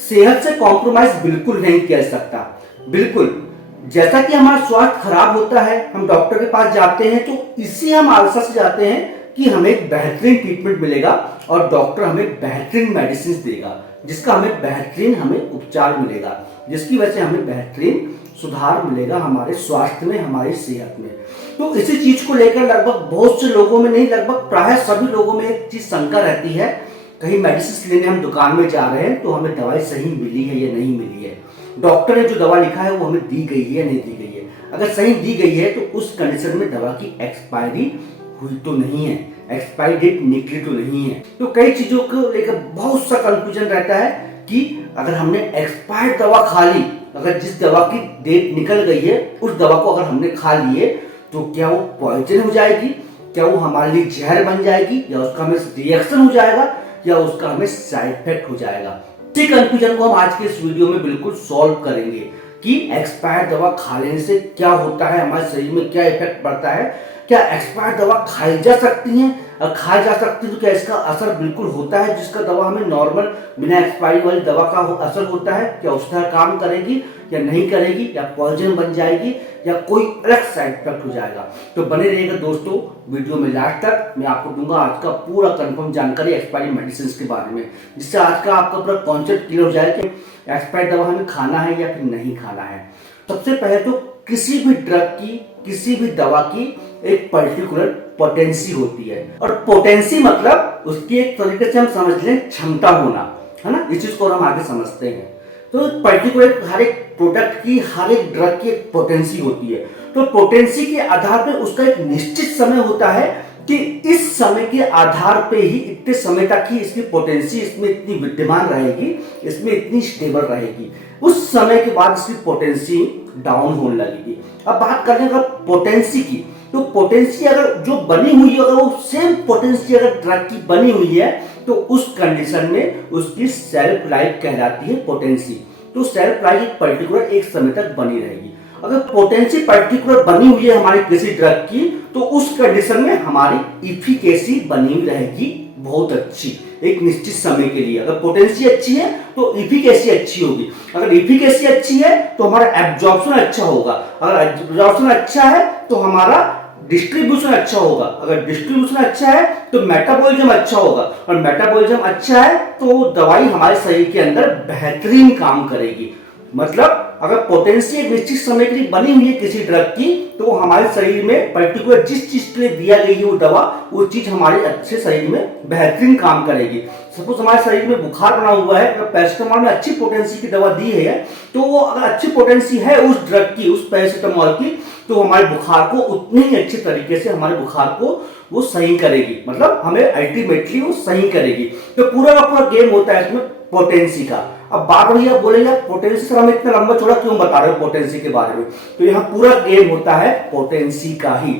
सेहत से कॉम्प्रोमाइज बिल्कुल नहीं किया जा सकता। बिल्कुल, जैसा कि हमारा स्वास्थ्य खराब होता है, हम डॉक्टर के पास जाते हैं तो इसी हम आशा से जाते हैं कि हमें एक बेहतरीन ट्रीटमेंट मिलेगा और डॉक्टर हमें बेहतरीन मेडिसिन देगा, जिसका हमें बेहतरीन हमें उपचार मिलेगा, जिसकी वजह से हमें बेहतरीन सुधार मिलेगा हमारे स्वास्थ्य में, हमारी सेहत में। तो इसी चीज को लेकर लगभग बहुत से लोगों में नहीं, लगभग प्राय सभी लोगों में एक चीज शंका रहती है, कहीं मेडिसिन लेने हम दुकान में जा रहे हैं तो हमें दवाई सही मिली है या नहीं मिली है, डॉक्टर ने जो दवा लिखा है वो हमें दी गई है या नहीं दी गई है। अगर सही दी गई है तो उस कंडीशन में दवा की एक्सपायरी हुई तो नहीं है, एक्सपायरी डेट निकली तो नहीं है। तो कई चीजों को लेकर बहुत सा कंफ्यूजन रहता है कि अगर हमने एक्सपायर्ड दवा खा ली, अगर जिस दवा की डेट निकल गई है उस दवा को अगर हमने खा लिए तो क्या वो पॉइजन हो जाएगी, क्या वो हमारे लिए जहर बन जाएगी, या उसका हमें रिएक्शन हो जाएगा, या उसका हमें साइड इफेक्ट हो जाएगा। इसी कंफ्यूजन को हम आज के इस वीडियो में बिल्कुल सॉल्व करेंगे कि एक्सपायर्ड दवा खा लेने से क्या होता है, हमारे शरीर में क्या इफेक्ट पड़ता है, क्या एक्सपायर्ड दवा खाई जा सकती है, और खाई जा सकती है तो क्या इसका असर बिल्कुल होता है जिसका दवा हमें नॉर्मल बिना एक्सपायरी वाली दवा का असर होता है, क्या उस तरह काम करेगी या नहीं करेगी, या पॉइजन बन जाएगी, या कोई अलग साइड इफेक्ट हो जाएगा। तो बने रहिएगा दोस्तों वीडियो में लास्ट तक। मैं आपको दूंगा आज का पूरा कंफर्म जानकारी एक्सपायरी मेडिसिन के बारे में, जिससे आज का आपका पूरा कॉन्सेप्ट क्लियर हो जाए कि एक्सपायर्ड दवा हमें खाना है या फिर नहीं खाना है। सबसे पहले तो किसी भी ड्रग की, किसी भी दवा की एक पर्टिकुलर पोटेंसी होती है, और पोटेंसी मतलब उसकी एक तरीके से हम समझ लें क्षमता होना, है ना। इस चीज को हम आगे समझते हैं। तो पर्टिकुलर हर एक प्रोडक्ट की, हर एक ड्रग की एक पोटेंसी होती है। तो पोटेंसी के आधार पर उसका एक निश्चित समय होता है कि इस समय के आधार पे ही, इतने समय तक ही इसकी पोटेंसी इसमें इतनी विद्यमान रहेगी, इसमें इतनी स्टेबल रहेगी। उस समय के बाद इसकी पोटेंसी डाउन होने लगेगी। अब बात करने का पोटेंसी की, तो पोटेंसी अगर जो बनी हुई है, अगर वो सेम पोटेंसी अगर ड्रग की बनी हुई है तो उस कंडीशन में उसकी सेल्फ लाइफ कहलाती है पोटेंसी। तो सेल्फ लाइफ पर्टिकुलर एक समय तक बनी रहेगी। अगर पोटेंसी पर्टिकुलर बनी हुई है हमारी किसी ड्रग की, तो उस कंडीशन में हमारी इफिकेसी बनी हुई रहेगी बहुत अच्छी, एक निश्चित समय के लिए। अगर पोटेंसी अच्छी है तो इफिकेसी अच्छी होगी। अगर इफिकेसी अच्छी है तो हमारा एब्जॉर्प्शन अच्छा होगा। अगर एब्जॉर्प्शन अच्छा है तो हमारा डिस्ट्रीब्यूशन अच्छा होगा। अगर डिस्ट्रीब्यूशन अच्छा है तो मेटाबॉलिज्म अच्छा होगा, और मेटाबॉलिज्म अच्छा है तो दवाई हमारे शरीर के अंदर बेहतरीन काम करेगी। मतलब अगर पोटेंसी एक निश्चित समय के लिए बनी हुई है किसी ड्रग की, तो हमारे शरीर में पर्टिकुलर जिस चीज के लिए दिया गई है वो दवा, वो चीज हमारे अच्छे शरीर में बेहतरीन काम करेगी। सपोज हमारे शरीर में बुखार बना हुआ है, अगर पैरासिटामोल में अच्छी पोटेंसी की दवा दी है, तो वो अगर अच्छी पोटेंसी है उस ड्रग की, उस पैरासिटामोल की, तो हमारे बुखार को उतनी ही अच्छे तरीके से, हमारे बुखार को वो सही करेगी, मतलब हमें अल्टीमेटली वो सही करेगी। तो पूरा का पूरा गेम होता है इसमें पोटेंसी का। अब बात भैया बोलेंगे पोटेंसी सर हमें इतना लंबा चौड़ा क्यों बता रहे हो पोटेंसी के बारे में, तो यहाँ पूरा गेम होता है पोटेंसी का ही।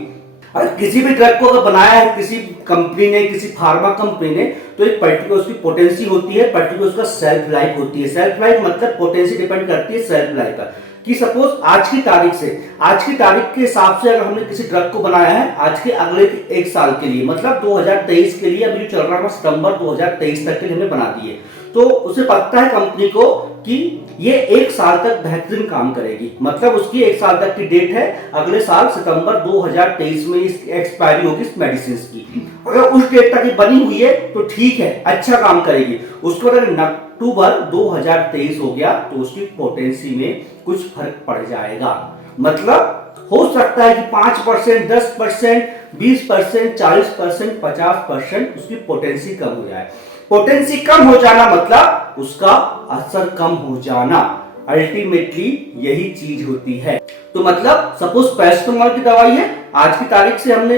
और किसी भी ड्रग को अगर बनाया है किसी कंपनी ने, किसी फार्मा कंपनी ने, तो एक पर्टिकुलर उसकी पोटेंसी होती है, पर्टिकुलर उसका सेल्फ लाइफ होती है। सेल्फ लाइफ मतलब पोटेंसी डिपेंड करती है सेल्फ लाइफ पर, कि सपोज आज की तारीख से, आज की तारीख के हिसाब से अगर हमने किसी ड्रग को बनाया है आज के अगले एक साल के लिए, मतलब 2023 के लिए, अभी चल रहा है सितंबर 2023 तक के लिए हमने बना दिए, तो उसे पता है कंपनी को कि ये एक साल तक बेहतरीन काम करेगी। मतलब उसकी एक साल तक की डेट है, अगले साल सितंबर 2023 में इसकी एक्सपायरी होगी इस मेडिसिन की। अगर उस डेट तक बनी हुई है तो ठीक है, अच्छा काम करेगी। उसको अगर अक्टूबर 2023 हो गया तो उसकी पोटेंसी में कुछ फर्क पड़ जाएगा। मतलब हो सकता है कि 5%, 10%, 20%, 40%, 50% उसकी पोटेंसी कम हो जाए। पोटेंसी कम हो जाना मतलब उसका असर कम हो जाना, अल्टीमेटली यही चीज होती है। तो मतलब सपोज पैरासिटामोल की दवाई है, आज की तारीख से हमने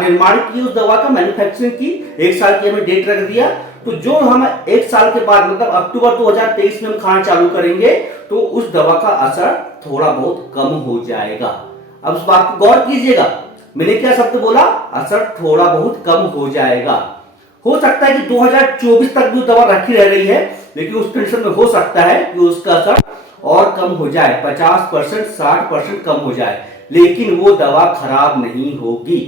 निर्माण की उस दवा का, मैन्युफैक्चरिंग की, एक साल की हमें डेट रख दिया, तो जो हम एक साल के बाद मतलब अक्टूबर 2023 में हम खाना चालू करेंगे तो उस दवा का असर थोड़ा बहुत कम हो जाएगा। अब उस बात को गौर कीजिएगा, मैंने क्या शब्द बोला, असर थोड़ा बहुत कम हो जाएगा। हो सकता है कि 2024 तक भी दवा रखी रह रही है, लेकिन उस कंडीशन में हो सकता है कि उसका असर और कम हो जाए, 50%, 60% कम हो जाए, लेकिन वो दवा खराब नहीं होगी।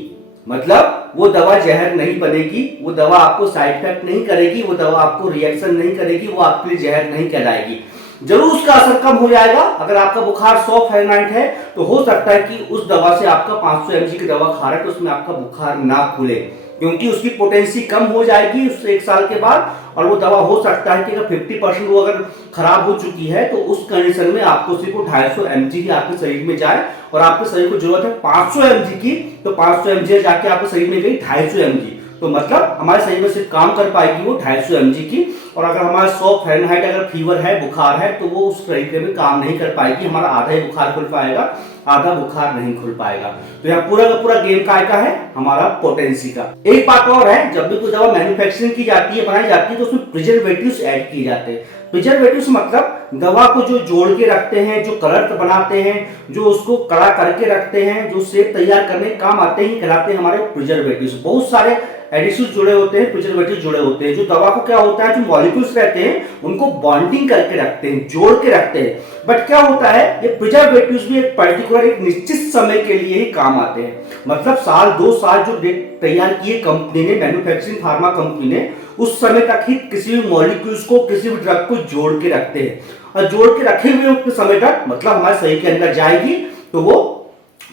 मतलब वो दवा जहर नहीं बनेगी, वो दवा आपको साइड इफेक्ट नहीं करेगी, वो दवा आपको रिएक्शन नहीं करेगी, वो आपके लिए जहर नहीं कहलाएगी। जरूर उसका असर कम हो जाएगा। अगर आपका बुखार 100 फ़ारेनहाइट है तो हो सकता है कि उस दवा से आपका 500 mg की दवा खा रहे तो उसमें आपका बुखार ना खुले, क्योंकि उसकी पोटेंसी कम हो जाएगी उससे 1 साल के बाद। और वो दवा हो सकता है कि अगर 50% वो अगर खराब हो चुकी है तो उस कंडीशन में आपको सिर्फ 250 mg ही आपके शरीर में जाए, और आपके शरीर को जरूरत है 500 mg की, तो 500 mg जाके आपके शरीर में गई 250 mg, तो मतलब हमारे शरीर में सिर्फ काम कर पाएगी वो 250 mg की। और अगर हमारा 100 फ़ारेनहाइट अगर फीवर है, बुखार है, तो वो उस तरीके में काम नहीं कर पाएगी, हमारा आधा ही बुखार खुल पाएगा, आधा बुखार नहीं खुल पाएगा। तो यहाँ पूरा का पूरा गेम का है हमारा पोटेंसी का। एक बात और है, जब भी कोई दवा मैन्युफैक्चरिंग की जाती है, बनाई जाती है, तो उसमें प्रिजर्वेटिव्स ऐड किए जाते हैं। प्रिजर्वेटिव्स मतलब दवा को जो जोड़ के रखते हैं, जो कलर बनाते हैं, जो उसको कड़ा करके रखते हैं, जो शेप तैयार करने काम आते हैं, कहलाते हैं हमारे प्रिजर्वेटिव्स। बहुत सारे एडिटिव्स जुड़े होते हैं, प्रिजर्वेटिव जुड़े होते हैं, जो दवा को क्या होता है, जो मॉलिक्यूल्स रहते हैं उनको बॉन्डिंग करके रखते हैं, जोड़ के रखते हैं। बट क्या होता है, ये प्रिजर्वेटिव्स भी एक पर्टिकुलर एक निश्चित समय के लिए ही काम आते हैं। मतलब साल 2 साल जो तैयार किए कंपनी ने, मैन्युफैक्चरिंग फार्मा कंपनी ने, उस समय तक ही किसी भी मॉलिक्यूल्स को, किसी भी ड्रग को जोड़ के रखते हैं। और जोड़ के रखे हुए उतने समय तक मतलब हमारे शरीर के अंदर जाएगी तो वो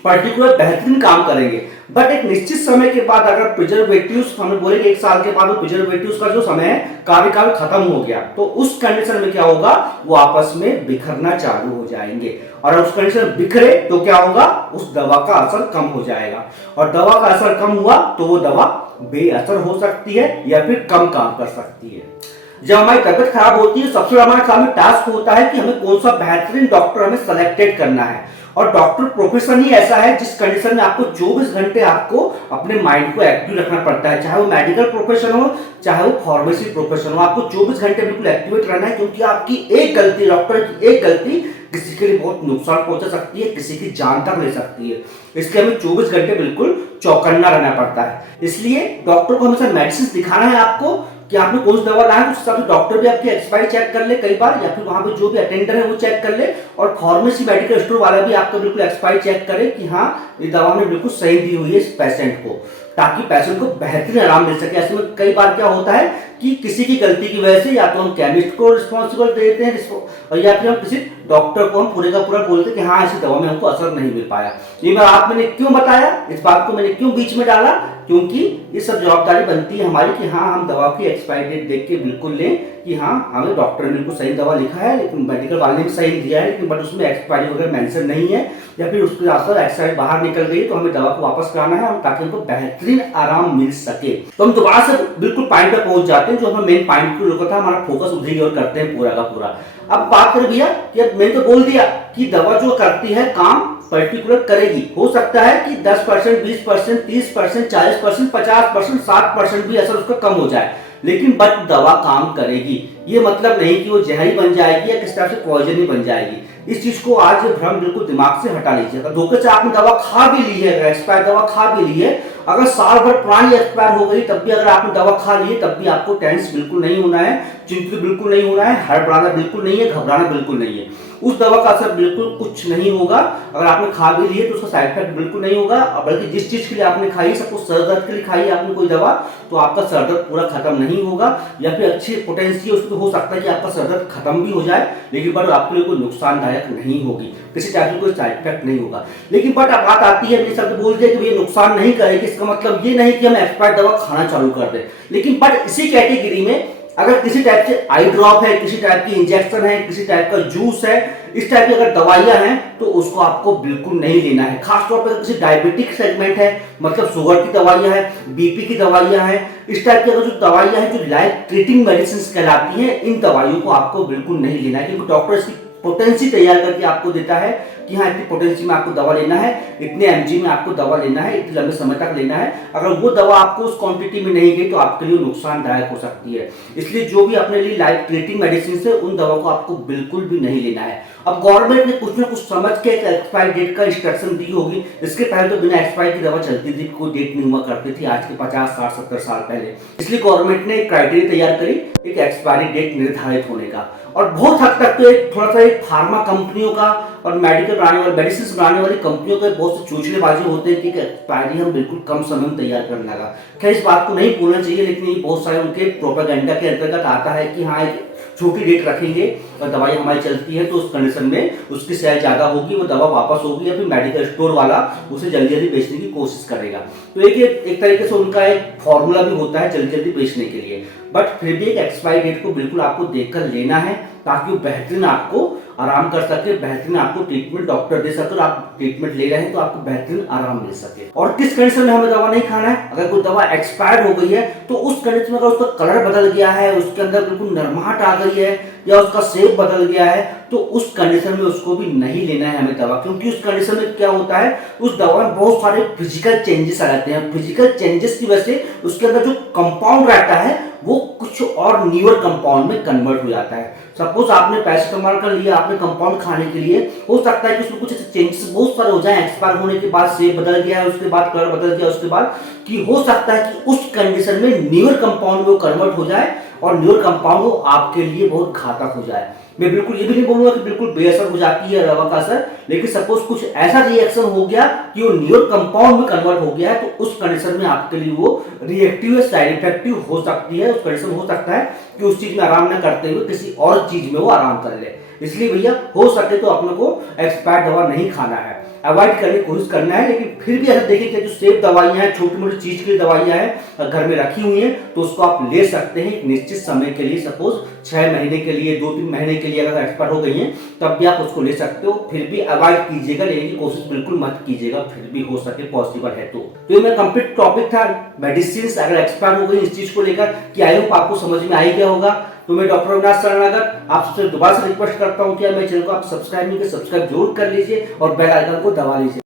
पर्टिकुलर बेहतरीन काम करेंगे। बट एक निश्चित समय के बाद अगर प्रिजर्वेटिव्स, हमें बोलेंगे 1 साल के बाद वो प्रिजर्वेटिव्स का जो समय है कार्यकाल खत्म हो गया, तो उस कंडीशन में क्या होगा, वो आपस में बिखरना चालू हो जाएंगे। और उस कंडीशन में बिखरे तो क्या होगा, उस दवा का असर कम हो जाएगा। और दवा का असर कम हुआ तो वो दवा बेअसर हो सकती है या फिर कम काम कर सकती है। जब हमारी तबियत खराब होती है, सबसे बड़ा हमारे सामने टास्क होता है कि हमें कौन सा बेहतरीन डॉक्टर हमें सेलेक्टेड करना है। और डॉक्टर प्रोफेशन ही ऐसा है जिस कंडीशन में आपको 24 घंटे आपको अपने माइंड को एक्टिव रखना पड़ता है, चाहे वो मेडिकल प्रोफेशन हो, चाहे वो फार्मेसी प्रोफेशन हो, आपको 24 घंटे बिल्कुल एक्टिवेट रहना है, क्योंकि आपकी एक गलती, डॉक्टर की एक गलती किसी के लिए बहुत नुकसान पहुंचा सकती है, किसी की जान तक ले सकती है। इसलिए हमें 24 घंटे बिल्कुल चौकन्ना रहना पड़ता है। इसलिए डॉक्टर को हमेशा मेडिसिन दिखाना है आपको कि आपने कौन सी दवा लाया है, उस हिसाब से डॉक्टर भी आपकी एक्सपायरी चेक कर ले कई बार, या फिर वहां पे जो भी अटेंडर है वो चेक कर ले, और फार्मेसी मेडिकल स्टोर वाला भी आपका बिल्कुल एक्सपायरी चेक करे कि हाँ ये दवा ने बिल्कुल सही दी हुई है इस पेशेंट को, ताकि पेशेंट को बेहतरीन आराम मिल सके। ऐसे में कई बार क्या होता है कि किसी की गलती की वजह से या तो हम केमिस्ट को रिस्पॉन्सिबल देते हैं, और या फिर हम किसी डॉक्टर को हम पूरे का पूरा बोलते हैं कि हाँ ऐसी दवा में हमको असर नहीं मिल पाया। ये बार आप मैंने क्यों बताया, इस बात को मैंने क्यों बीच में डाला, क्योंकि ये सब जवाबदारी बनती है हमारी कि हाँ हम दवा की एक्सपायरी डेट देख के बिल्कुल लें कि हाँ हमें डॉक्टर ने बिल्कुल सही दवा लिखा है, लेकिन मेडिकल वाले ने भी सही दिया है, लेकिन बट उसमें एक्सपायरी वगैरह मेंशन नहीं है, या फिर उसके असर एक्सपायरी बाहर निकल गई तो हमें दवा को वापस कराना है, ताकि हमको बेहतरीन आराम मिल सके। तो हम दोबारा से बिल्कुल पॉइंट पर पहुंच जाते हैं, जो हमें मेन पॉइंट को रोका था, हमारा फोकस उधर ही और करते हैं पूरा का पूरा। अब बात करें भैया कि मैंने तो बोल दिया कि दवा जो करती है काम पर्टिकुलर करेगी, हो सकता है कि 10%, 20%, 30%, 40%, 50%, 60% भी असर उसका कम हो जाए, लेकिन बट दवा काम करेगी। ये मतलब नहीं कि वो जहरी बन जाएगी या किस तरह से पॉइजन ही बन जाएगी। इस चीज को आज भ्रम बिल्कुल दिमाग से हटा लीजिए। अगर धोखे से आपने दवा खा भी ली है, एक्सपायर दवा खा भी ली है, अगर साल भर पुरानी एक्सपायर हो गई तब भी अगर आपने दवा खा ली है, तब भी आपको टेंस बिल्कुल नहीं होना है, चिंतित बिल्कुल नहीं होना है, हड़बड़ाना बिल्कुल नहीं है, घबराना बिल्कुल नहीं है। उस दवा का असर बिल्कुल कुछ नहीं होगा। अगर आपने खा भी ली है तो उसका साइड इफेक्ट बिल्कुल नहीं होगा, बल्कि जिस चीज के लिए आपने खाई, सपोज सर दर्द के लिए खाई आपने कोई दवा, तो आपका सर दर्द पूरा खत्म नहीं होगा, या फिर अच्छी पोटेंसी है उसको हो सकता है कि आपका सर दर्द खत्म भी हो जाए, लेकिन बट आपके लिए कोई नुकसानदायक नहीं होगी, किसी टाइप की कोई साइड इफेक्ट नहीं होगा। लेकिन बट अब बात आती है, मैंने शब्द बोल दिया कि ये नुकसान नहीं करेगी, इसका मतलब ये नहीं कि हम एक्सपायर्ड दवा खाना चालू कर दें। लेकिन बट इसी कैटेगरी में अगर किसी टाइप से आई ड्रॉप है, किसी टाइप की इंजेक्शन है, किसी टाइप का जूस है, इस टाइप की अगर दवाइयां हैं तो उसको आपको बिल्कुल नहीं लेना है। खासतौर पर किसी डायबिटिक सेगमेंट है, मतलब शुगर की दवाइयां हैं, बीपी की दवाइयां हैं, इस टाइप की अगर जो दवाइयां हैं जो लाइफ ट्रीटिंग मेडिसिन कहलाती हैं, इन दवाइयों को आपको बिल्कुल नहीं लेना है, क्योंकि डॉक्टर इसकी पोटेंसी तैयार करके आपको देता है कि हाँ इतनी पोटेंसी में आपको दवा लेना है, इतने एमजी में आपको दवा लेना है, इतने लंबे समय तक लेना है। अगर वो दवा आपको उस क्वांटिटी में नहीं गई तो आपके लिए नुकसानदायक हो सकती है। इसलिए जो भी अपने लिए लाइफ ट्रीटिंग मेडिसिन है उन दवा को आपको बिल्कुल भी नहीं लेना है। अब गवर्नमेंट ने कुछ ना कुछ समझ के एक एक्सपायरी डेट का इंस्ट्रक्शन दी होगी। इसके पहले तो बिना एक्सपायरी की दवा चलती थी, कोई डेट नहीं हुआ करती थी, आज के 50, 60, 70 साल पहले। इसलिए गवर्नमेंट ने एक क्राइटेरिया तैयार करी एक एक्सपायरी डेट निर्धारित होने का, और बहुत हद तक तो एक थोड़ा सा फार्मा कंपनियों का और मेडिकल बनाने वाली मेडिसिन बनाने वाली कंपनियों के बहुत से चूचलेबाजी होते हैं कि एक्सपायरी हम बिल्कुल कम समय में तैयार करने लगा। खैर इस बात को नहीं बोलना चाहिए, लेकिन ये बहुत सारे उनके प्रोपेगेंडा के अंतर्गत आता है कि हाँ एक छोटी डेट रखेंगे और दवाई हमारी चलती है तो उस कंडीशन में उसकी सेल ज्यादा होगी, वो दवा वापस होगी या फिर मेडिकल स्टोर वाला उसे जल्दी जल्दी बेचने की कोशिश करेगा। तो एक तरीके से उनका एक फॉर्मूला भी होता है जल्दी जल्दी बेचने के लिए। बट फिर भी एक एक्सपायरी डेट को बिल्कुल आपको देखकर लेना है ताकि वो बेहतरीन आपको आराम कर सके, बेहतरीन आपको ट्रीटमेंट डॉक्टर दे सके और आप ट्रीटमेंट ले रहे हैं तो आपको बेहतरीन आराम मिल सके। और किस कंडीशन में हमें दवा नहीं खाना है, अगर कोई दवा एक्सपायर्ड हो गई है तो उस कंडीशन में अगर उसका कलर बदल गया है, उसके अंदर बिल्कुल नरमाहट आ गई है या उसका शेप बदल गया है, तो उस कंडीशन में उसको भी नहीं लेना है हमें दवा। क्योंकि उस कंडीशन में क्या होता है, उस दवा में बहुत सारे फिजिकल चेंजेस आ जाते हैं। फिजिकल चेंजेस की वजह से उसके अंदर जो कंपाउंड रहता है वो कुछ और न्यूअर कंपाउंड में कन्वर्ट हो जाता है। सपोज आपने पैरासिटामोल कर लिया आपने कंपाउंड खाने के लिए, हो सकता है कि उसमें कुछ ऐसे चेंजेस बहुत सारे हो जाए, एक्सपायर होने के बाद शेप बदल गया है, उसके बाद कलर बदल गया, उसके बाद कि हो सकता है कि उस कंडीशन में न्यूअर कंपाउंड में वो कन्वर्ट हो जाए और न्यूअर कंपाउंड वो आपके लिए बहुत घातक हो जाए। मैं बिल्कुल ये भी नहीं बोलूंगा कि बिल्कुल बेअसर हो जाती है दवा का असर, लेकिन सपोज कुछ ऐसा रिएक्शन हो गया कि वो न्यूअर कंपाउंड में कन्वर्ट हो गया है तो उस कंडीशन में आपके लिए वो रिएक्टिव या साइड इफेक्टिव हो सकती है। उस कंडीशन में हो सकता है कि उस चीज में आराम न करते हुए किसी और चीज में वो आराम कर ले। इसलिए भैया हो सके तो अपने को एक्सपायर्ड दवा नहीं खाना है, अवॉइड करने की कोशिश करना है। लेकिन फिर भी अगर देखें कि जो सेफ दवाइयां हैं, छोटी मोटी चीज की दवाइयां हैं घर में रखी हुई हैं तो उसको आप ले सकते हैं एक निश्चित समय के लिए। सपोज 6 महीने के लिए, 2-3 महीने के लिए अगर एक्सपायर हो गई हैं तब भी आप उसको ले सकते हो। फिर भी अवॉइड कीजिएगा, लेने की कोशिश बिल्कुल मत कीजिएगा, फिर भी हो सके पॉसिबल है तो। ये मेरा कंप्लीट टॉपिक था मेडिसिन अगर एक्सपायर हो गई इस चीज को लेकर, कि आई होप आपको समझ में आई गया होगा। तो मैं डॉक्टर अविनाश शरणनगर आपसे दोबारा से रिक्वेस्ट करता हूं कि मेरे चैनल को आप सब्सक्राइब नहीं किए, सब्सक्राइब जरूर कर लीजिए और बेल आइकन को दबा लीजिए।